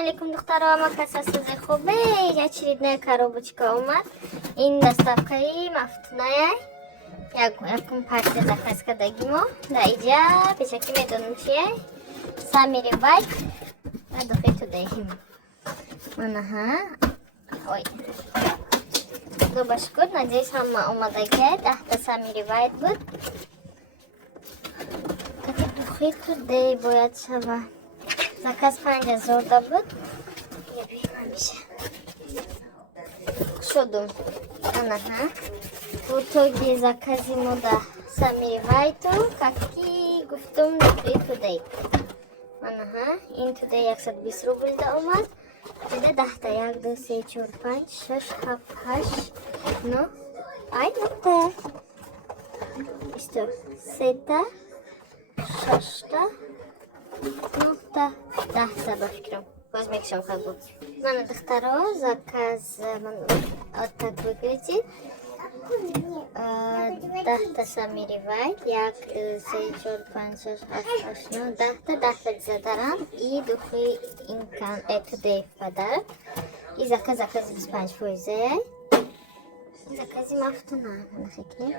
алейкум, духтара, макасасази хубе. Очередная коробочка умад. Ин доставкаи мафтуная. Якум партия заказ кардагимо. Да иҷа пешакӣ медонем чие. Самири байк. Ва духи тудаим. Манаҳа. Ой. Худоба шукр, надеюсь ҳама омадаги 10 самири байк буд. Кати духи тудай бояд шава. Заказ 5000 да буд. Я бем ҳамиша. Шудум. Анаҳа. В итоге закази мо да самири вайту, каки гуфтум духи тудай. Анаҳа. Ин тудай 120 рубл да омад. Дида 10 та 1 2 3 4 5 6 7 8 9 ай нокта. Исто 3 та 6 та 9 та 10 та ба фикрам. Боз мекушам қабул. Мана духтаро заказ от так выглядит. 10 та самири вайт, 1 2 3 4 5 6 7 8 9 10 та 10 та диза дарам и духи инкан today в подарок. И заказ 25%. Закази мафтуна. Нахикли.